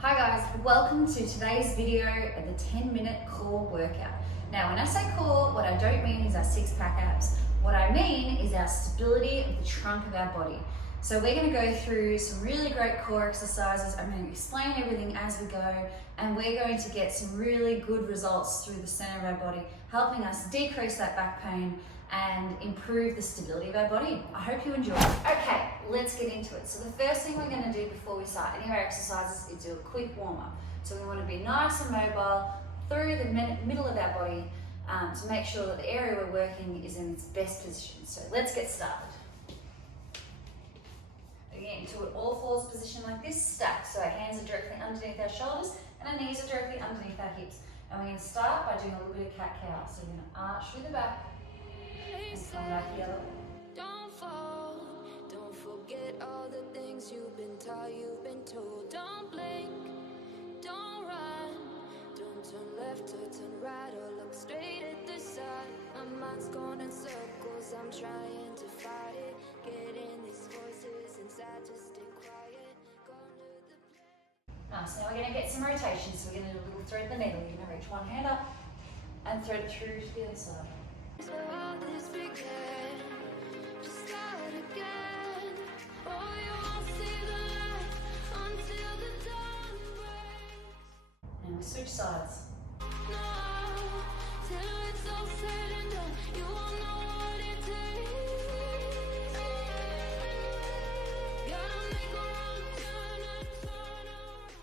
Hi guys, welcome to today's video of the 10-minute core workout. Now when I say core, what I don't mean is our six-pack abs. What I mean is our stability of the trunk of our body. So we're going to go through some really great core exercises. I'm going to explain everything as we go, and we're going to get some really good results through the center of our body, helping us decrease that back pain and improve the stability of our body. I hope you enjoy it. Okay, let's get into it. So the first thing we're going to do before we start any of our exercises is do a quick warm-up. So we want to be nice and mobile through the middle of our body to make sure that the area we're working is in its best position. So let's get started. Again, to an all fours position like this, stacked. So our hands are directly underneath our shoulders and our knees are directly underneath our hips. And we're going to start by doing a little bit of cat-cow. So we're going to arch through the back and come back the other way. Don't fall, don't forget all the things you've been taught, you've been told. Don't blink, don't run, don't turn left or turn right or look straight at the sun. My mind's going in circles, I'm trying to fight it. Getting these voices inside to stay quiet. Going to the Nice, now we're going to get some rotation. So we're going to do a little thread the needle. You're going to reach one hand up and thread it through to the other side. so all this began, just start again. Oh, you won't see the light until the dawn breaks. And we switch sides. No, till it's all said and done, you won't know what it takes. Gotta make a wrong turn and turn around.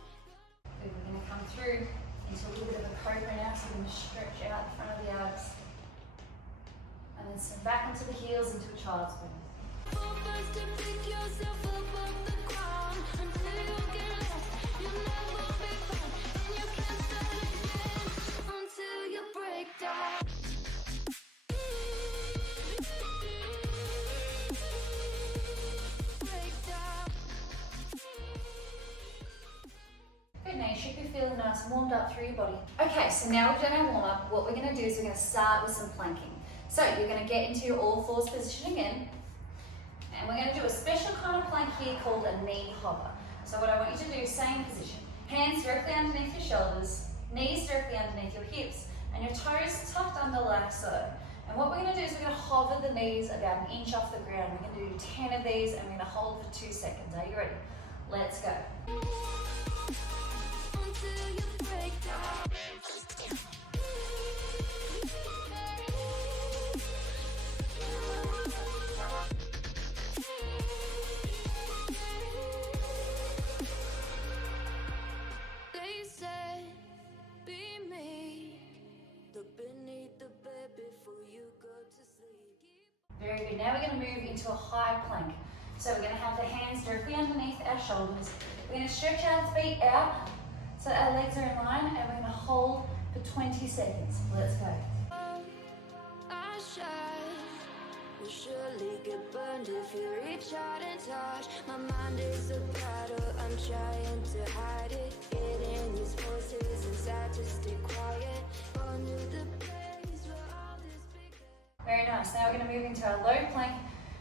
Good, we're going to come through into a little bit of a cobra now. So we're going to stretch out the front of the abs. And then step back onto the heels into a child's pose. First to pick yourself up off the ground until you get lost. You'll never be found, and you can't start again until you break down. Break down. Good, now you should be feeling nice and warmed up through your body. Okay, so now we've done our warm up. What we're going to do is we're going to start with some planking. So you're going to get into your all fours position again. And we're going to do a special kind of plank here called a knee hover. So what I want you to do, same position. Hands directly underneath your shoulders, knees directly underneath your hips, and your toes tucked under like so. And what we're going to do is we're going to hover the knees about an inch off the ground. We're going to do 10 of these and we're going to hold for 2 seconds. Are you ready? Let's go. Until you break down. They said, be meek. Look beneath the bed before you go to sleep. Very good. Now we're going to move into a high plank. So we're going to have the hands directly underneath our shoulders. We're going to stretch our feet out so our legs are in line, and we're going to hold for 20 seconds. Let's go. I shine. Will surely get burned if you reach out and touch. My mind is a battle, I'm trying to hide it. Getting these voices inside to stay quiet. Going to the place where all this began. Very nice. Now we're going to move into our low plank.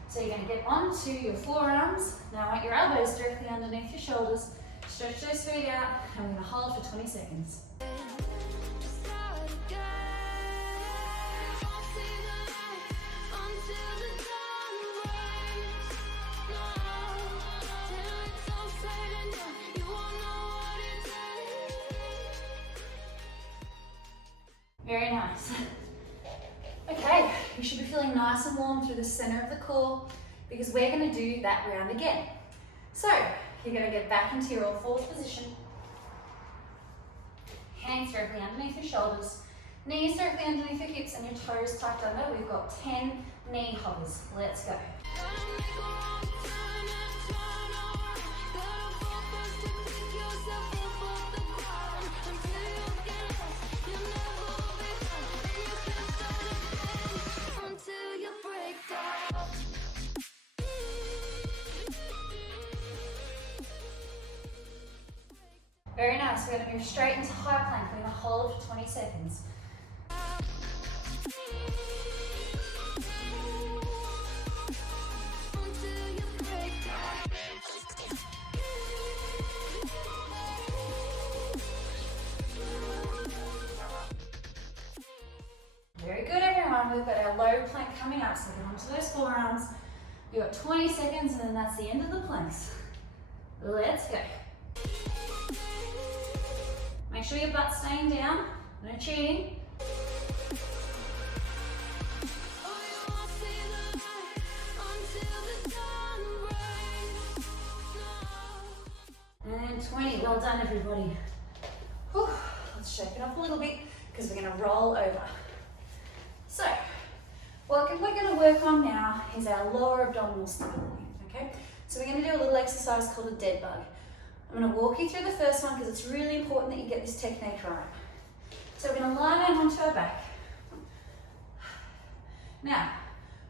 So you're going to get onto your forearms. Now I want your elbows directly underneath your shoulders. Stretch those feet out, and we're going to hold for 20 seconds. Start again. Won't see the light until the dawn breaks. No, till it's all said and done, you won't know what it takes. Very nice. Okay, you should be feeling nice and warm through the center of the core because we're going to do that round again. So you're going to get back into your all fours position. Hands directly underneath your shoulders, knees directly underneath your hips, and your toes tucked under. We've got 10 knee hovers. Let's go. Gotta make a wrong turn and turn around. Gotta fall first to pick yourself up off the ground until you get lost. You'll never be found, and you can't start again until you break down. Very nice. We're going to move straight into high plank. We're going to hold for 20 seconds. Until you break down. we've got our low plank coming up, so get onto those forearms. You've got 20 seconds and then that's the end of the planks. Let's go. Make sure your butt's staying down, no cheating. And 20, well done everybody. Whew. Let's shake it off a little bit because we're gonna roll over. So, what we're gonna work on now is our lower abdominal stability, okay? So we're gonna do a little exercise called a dead bug. I'm gonna walk you through the first one because it's really important that you get this technique right. So we're gonna lie down onto our back. Now,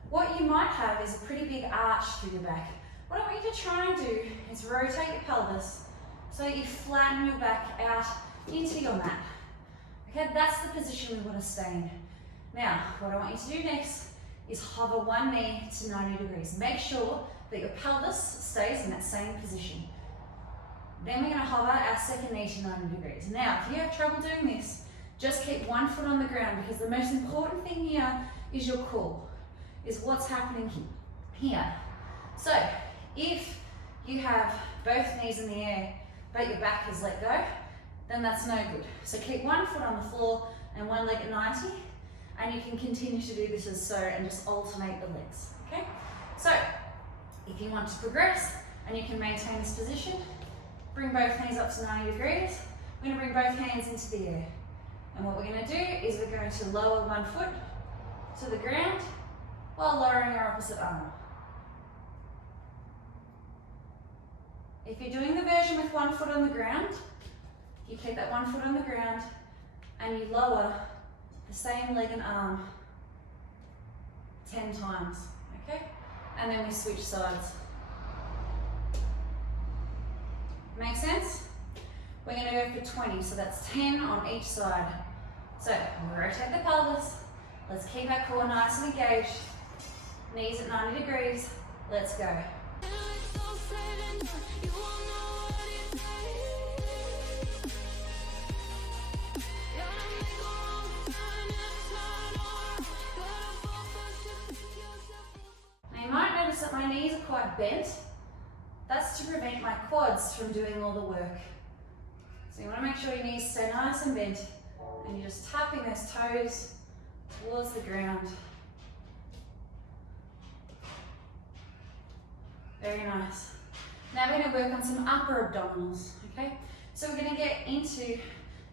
what you might have is a pretty big arch through your back. What I want you to try and do is rotate your pelvis so that you flatten your back out into your mat. Okay, that's the position we want to stay in. Now, what I want you to do next is hover one knee to 90 degrees. Make sure that your pelvis stays in that same position. Then we're going to hover our second knee to 90 degrees. Now, if you have trouble doing this, just keep one foot on the ground because the most important thing here is your core, is what's happening here. So, if you have both knees in the air, but your back is let go, then that's no good. So keep one foot on the floor and one leg at 90, and you can continue to do this as so and just alternate the legs, okay? So, if you want to progress and you can maintain this position, bring both knees up to 90 degrees. We're gonna bring both hands into the air. And what we're gonna do is we're going to lower one foot to the ground while lowering our opposite arm. If you're doing the version with one foot on the ground, you keep that one foot on the ground and you lower the same leg and arm 10 times, okay? And then we switch sides. Make sense? We're gonna go for 20, so that's 10 on each side. So, rotate the pelvis. Let's keep our core nice and engaged. Knees at 90 degrees. Let's go. Now you might notice that my knees are quite bent. That's to prevent my quads from doing all the work. So you want to make sure your knees stay nice and bent and you're just tapping those toes towards the ground. Very nice. Now we're going to work on some upper abdominals, okay? So we're going to get into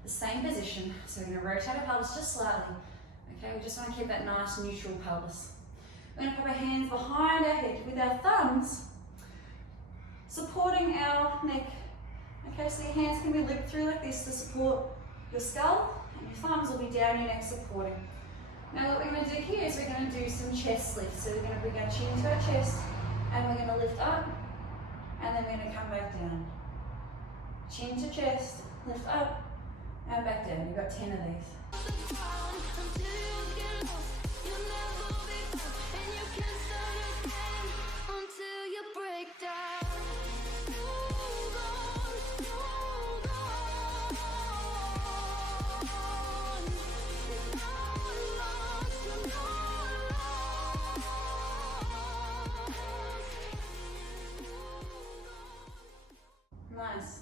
the same position. So we're going to rotate our pelvis just slightly, okay? We just want to keep that nice neutral pelvis. We're going to put our hands behind our head with our thumbs supporting our neck. Okay, so your hands can be looped through like this to support your skull, and your thumbs will be down your neck supporting. Now what we're going to do here is we're going to do some chest lifts. So we're going to bring our chin to our chest, and we're going to lift up, and then we're going to come back down. Chin to chest, lift up, and back down. You've got 10 of these. Nice.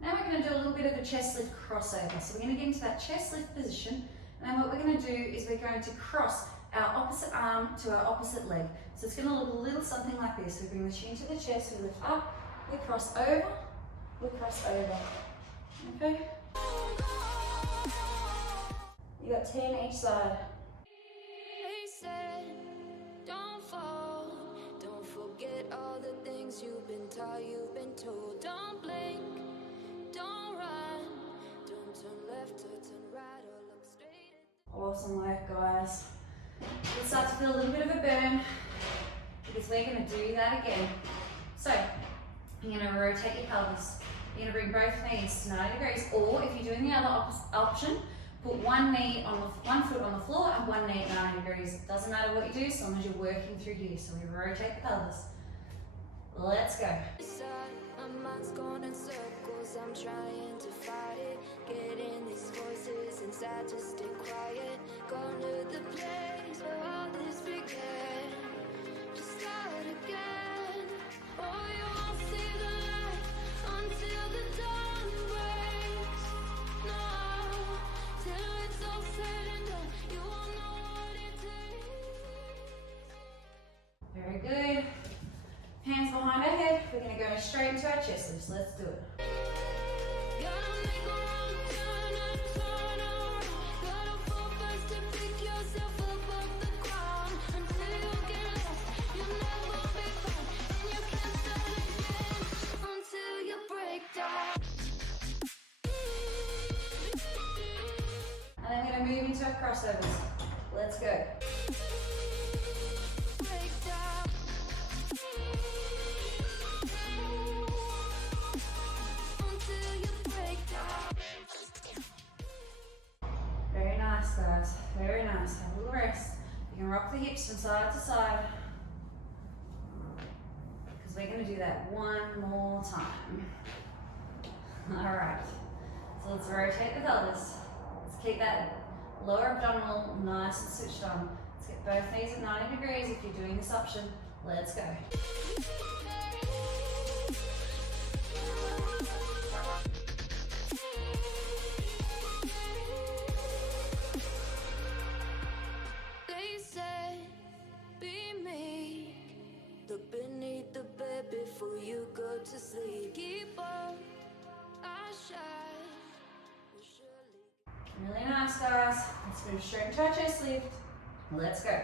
Now we're going to do a little bit of a chest lift crossover. So we're going to get into that chest lift position, and then what we're going to do is we're going to cross our opposite arm to our opposite leg. So it's going to look a little something like this. We bring the chin to the chest, we lift up, we cross over, we cross over. Okay? You got 10 each side. Don't fall, don't forget all the things you've been taught, you've been told. Don't blink, don't run, don't turn left or turn right or look straight. Awesome work, guys. You'll start to feel a little bit of a burn because we're going to do that again. So, you're going to rotate your pelvis. You're going to bring both knees to 90 degrees, or if you're doing the other option, put one foot on the floor and one knee at 90 degrees. It doesn't matter what you do, so long as you're working through here. So we rotate the pelvis. Let's go. My mind's going in circles, I'm trying to fight it. Getting these voices inside to stay quiet. Going to the place where I straight into our chest lifts. Let's do it. And then we're going to move into our crossovers. Let's go. Very nice, guys. Very nice. Have a little rest. You can rock the hips from side to side. Because we're going to do that one more time. Alright. So let's rotate the pelvis. Let's keep that lower abdominal nice and switched on. Let's get both knees at 90 degrees if you're doing this option. Let's go. They say, be meek. Look beneath the bed before you go to sleep. Keep on, I shine. Really nice, guys. Let's move straight into our chest lift. Let's go.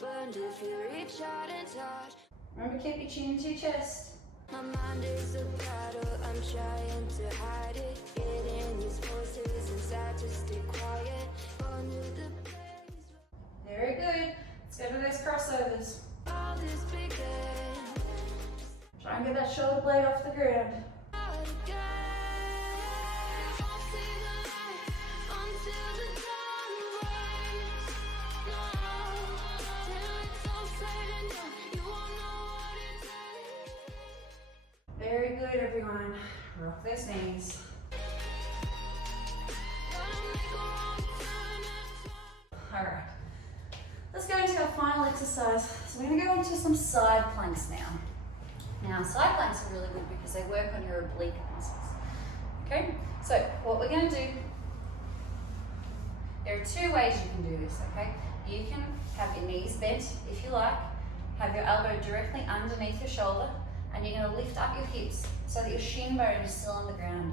Burned if you reach out and touch. Remember, keep your chin into your chest. My mind is a battle, I'm trying to hide it. Getting these voices inside to stay quiet. Under the place. Very good. Let's go to those crossovers. All this began. Try and get that shoulder blade off the ground. Very good, everyone. Rock those knees. Alright, let's go into our final exercise. So we're going to go into some side planks now. Now, side planks are really good because they work on your oblique muscles. Okay, so what we're going to do, there are two ways you can do this, okay? You can have your knees bent, if you like, have your elbow directly underneath your shoulder, and you're going to lift up your hips so that your shin bone is still on the ground.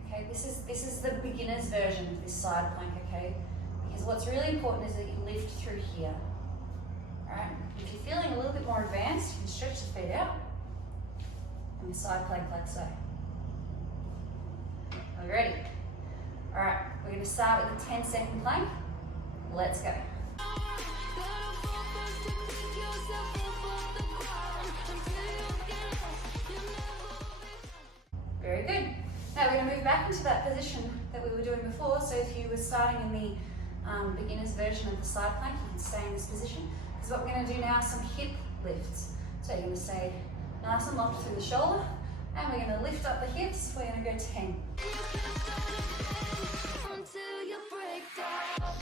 Okay, this is the beginner's version of this side plank, okay? Because what's really important is that you lift through here. Alright, if you're feeling a little bit more advanced, you can stretch the feet out and the side plank like so. Are we ready? Alright, we're going to start with a 10-second plank. Let's go. Very good. Now we're going to move back into that position that we were doing before. So if you were starting in the beginner's version of the side plank, you can stay in this position. Because what we're going to do now is some hip lifts. So you're going to stay nice and locked through the shoulder, and we're going to lift up the hips. We're going to go 10. Until you break down.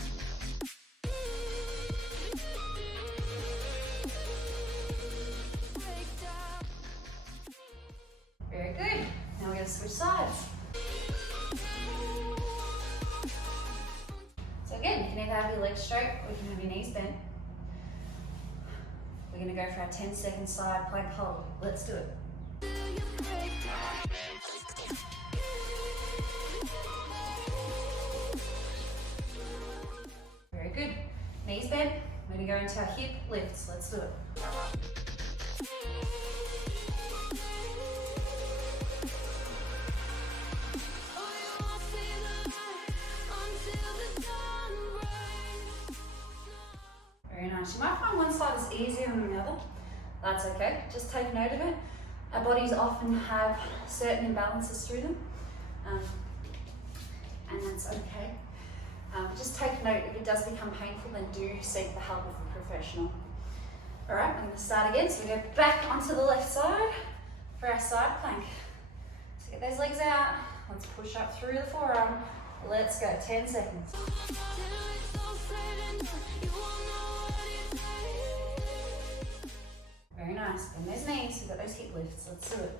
Very good. Now we're going to switch sides. So again, you can either have your legs straight or you can have your knees bent. We're going to go for our 10-second side plank hold. Let's do it. Very good. Knees bent. We're going to go into our hip lifts. Let's do it. Very nice. You might find one side is easier than the other. That's okay. Just take note of it. Our bodies often have certain imbalances through them, and that's okay. Just take note, if it does become painful, then do seek the help of a professional. All right, we're going to start again. So we go back onto the left side for our side plank. So get those legs out. Let's push up through the forearm. Let's go, 10 seconds. Very nice. Bend those knees, we've got those hip lifts. Let's do it.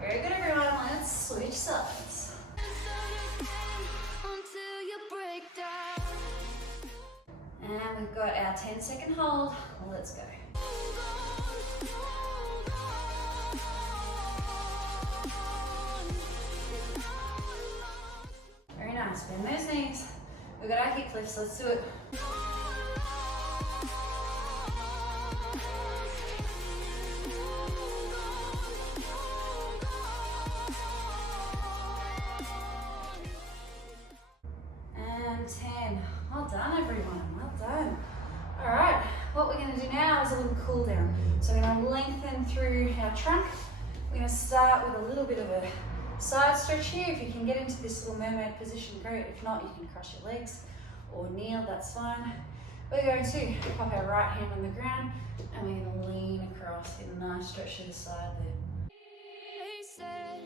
Very good, everyone. Let's switch sides. And we've got our 10-second hold. Let's go. Very nice. Bend those knees. We've got our hip lifts. Let's do it. And 10. Well done, everyone. Well done. All right. What we're going to do now is a little cool down. So we're going to lengthen through our trunk. We're going to start with a little bit of a side stretch here. If you can get into this little mermaid position, great. If not, you can cross your legs or kneel, that's fine. We're going to pop our right hand on the ground and we're going to lean across, get a nice stretch to the side there. They said,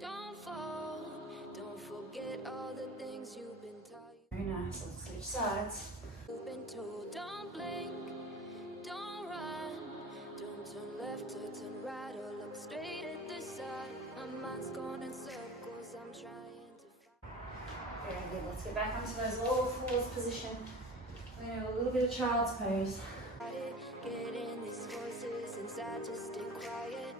don't fall, don't forget all the things you've been taught. Very nice. Let's switch sides. You've been told, don't blink, don't run, don't turn left or turn right or look straight at the sun. My mind's going in circles, I'm trying to find. Very good. Let's get back onto those lower fours position. We're going to do a little bit of child's pose. Getting these voices inside, just stay quiet.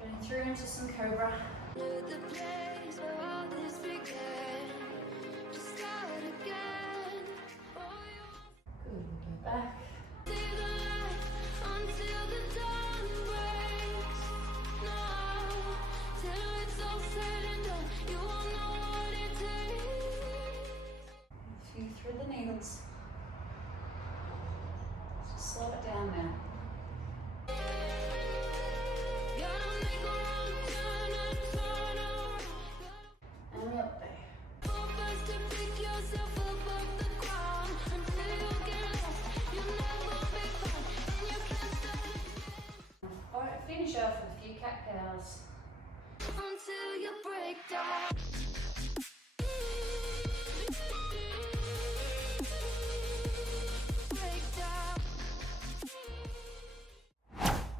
Turning through into some cobra. To the place where all this began. Just start again. Oh, Good. We'll go back. see the light until the dawn breaks. No, till it's all said and done, you won't know what it takes. A few through the needles. Just slow it down now. Gotta make a wrong turn and turn around. And we're up there. Go first to pick yourself up off the ground. Until you get lost, you'll never be found, and you can't start again. Alright, finish off with a few cat cows. Until you break down. Break down.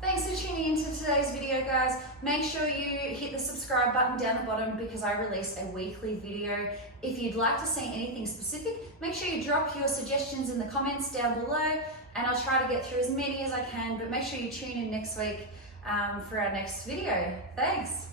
Thanks for tuning into today's video, guys. Make sure you hit the subscribe button down the bottom because I release a weekly video. If you'd like to see anything specific, make sure you drop your suggestions in the comments down below and I'll try to get through as many as I can, but make sure you tune in next week for our next video. Thanks.